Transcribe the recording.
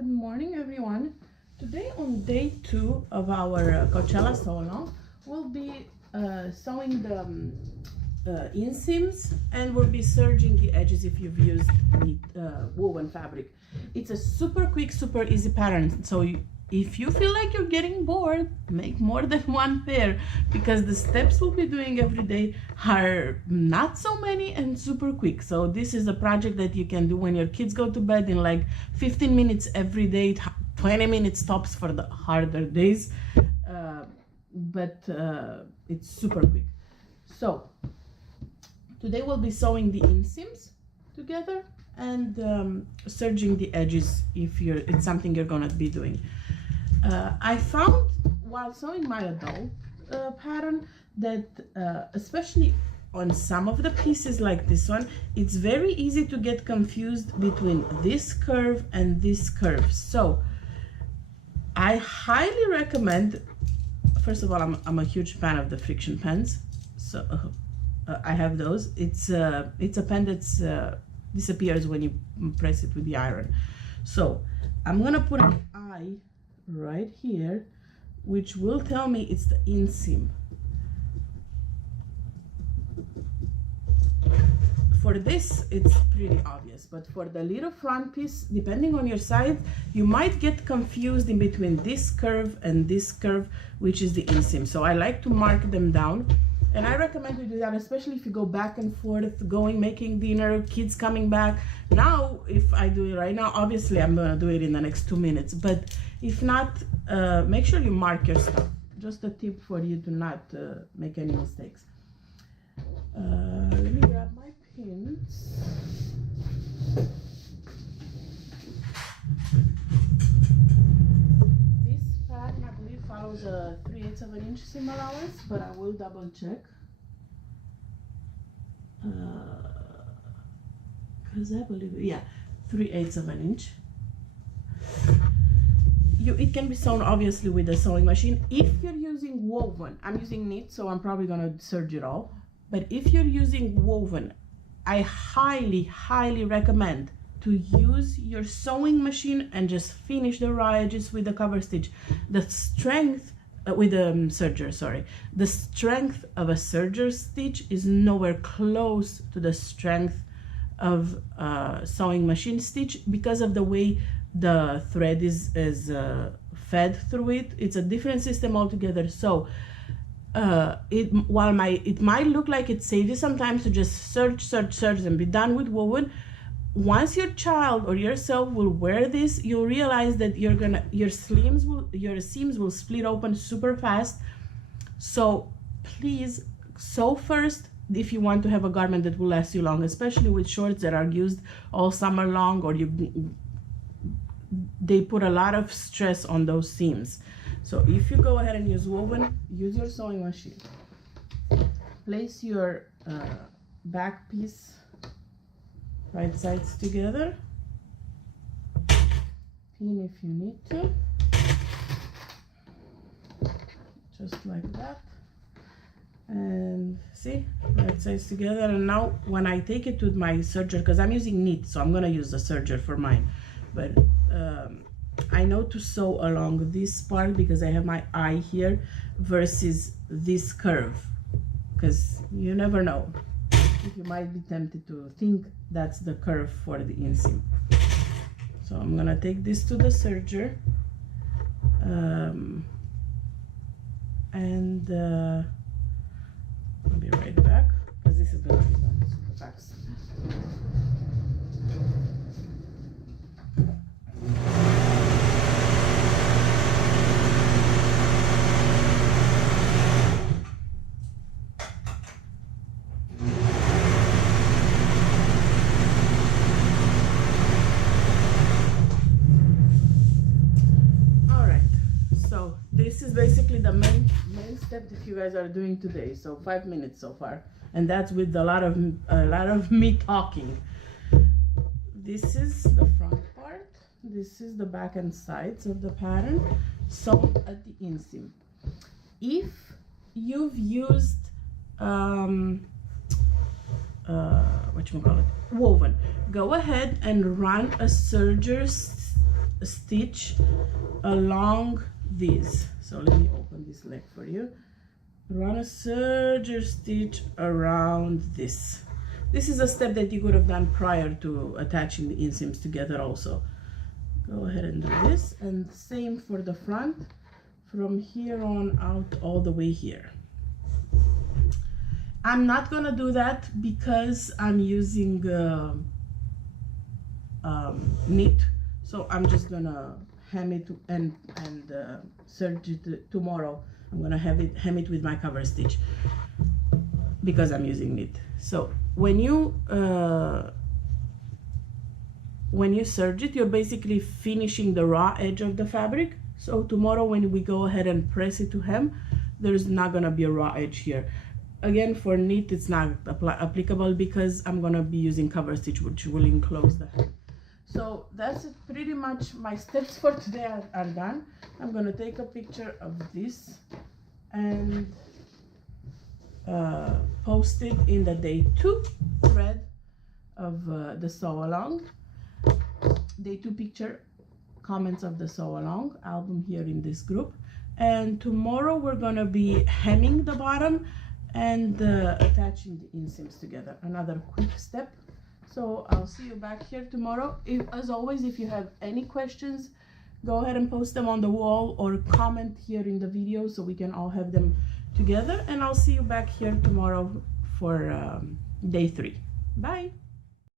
Good morning, everyone. Today on day 2 of our Coachella SAL, we'll be sewing the inseams, and we'll be serging the edges if you've used woven fabric. It's a super quick, super easy pattern. So if you feel like you're getting bored, make more than one pair, because the steps we'll be doing every day are not so many and super quick. So this is a project that you can do when your kids go to bed in like 15 minutes every day, 20 minutes tops for the harder days, but it's super quick. So today we'll be sewing the inseams together and serging the edges if it's something you're gonna be doing. I found while sewing my adult pattern that especially on some of the pieces like this one, it's very easy to get confused between this curve and this curve. So I highly recommend, first of all, I'm a huge fan of the friction pens, so I have those. It's a pen that's disappears when you press it with the iron. So I'm gonna put an eye right here, which will tell me it's the inseam. For this, it's pretty obvious, but for the little front piece, depending on your side, you might get confused in between this curve and this curve, which is the inseam. So I like to mark them down, and I recommend you do that, especially if you go back and forth, making dinner, kids coming back. Now, if I do it right now, obviously I'm gonna do it in the next 2 minutes, but if not, make sure you mark your stuff. Just a tip for you to not make any mistakes. Let me grab my pins. This pattern, I believe, follows a 3/8 of an inch seam allowance, but I will double check. Because I believe, yeah, 3/8 of an inch. It can be sewn obviously with a sewing machine. If you're using woven, I'm using knit, so I'm probably gonna serge it all. But if you're using woven, I highly recommend to use your sewing machine and just finish the raw edges with the cover stitch. The strength with the serger, sorry. The strength of a serger stitch is nowhere close to the strength of sewing machine stitch because of the way the thread is fed through it. It's a different system altogether. So it might look like it saves you sometimes to just serge and be done with woven. Once your child or yourself will wear this, you'll realize that your seams will split open super fast. So please sew first if you want to have a garment that will last you long, especially with shorts that are used all summer long, or they put a lot of stress on those seams. So if you go ahead and use woven, use your sewing machine. Place your back piece right sides together. Pin if you need to. Just like that. And see, right sides together. And now when I take it to my serger, because I'm using knit, so I'm gonna use the serger for mine. But I know to sew along this part because I have my eye here versus this curve, because you never know. You might be tempted to think that's the curve for the inseam. So I'm gonna take this to the serger, and I'll be right back because this is gonna be done super fast. This is basically the main step that you guys are doing today. So 5 minutes so far, and that's with a lot of me talking. This is the front part. This is the back and sides of the pattern sewn at the inseam. If you've used woven, go ahead and run a serger stitch along these. So let me open this leg for you. Run a serge stitch around this. This is a step that you could have done prior to attaching the inseams together also. Go ahead and do this, and same for the front, from here on out all the way here. I'm not gonna do that because I'm using knit, so I'm just gonna hem it and serge it tomorrow. I'm gonna hem it with my cover stitch because I'm using knit. So when you serge it, you're basically finishing the raw edge of the fabric. So tomorrow when we go ahead and press it to hem, there's not gonna be a raw edge here. Again, for knit it's not applicable because I'm gonna be using cover stitch, which will enclose the hem. So that's it. Pretty much my steps for today are done. I'm gonna take a picture of this and post it in the day 2 thread of the sew along. Day 2 picture, comments of the sew along album here in this group. And tomorrow we're gonna be hemming the bottom and attaching the inseams together. Another quick step. So I'll see you back here tomorrow. As always, if you have any questions, go ahead and post them on the wall or comment here in the video so we can all have them together. And I'll see you back here tomorrow for day 3. Bye.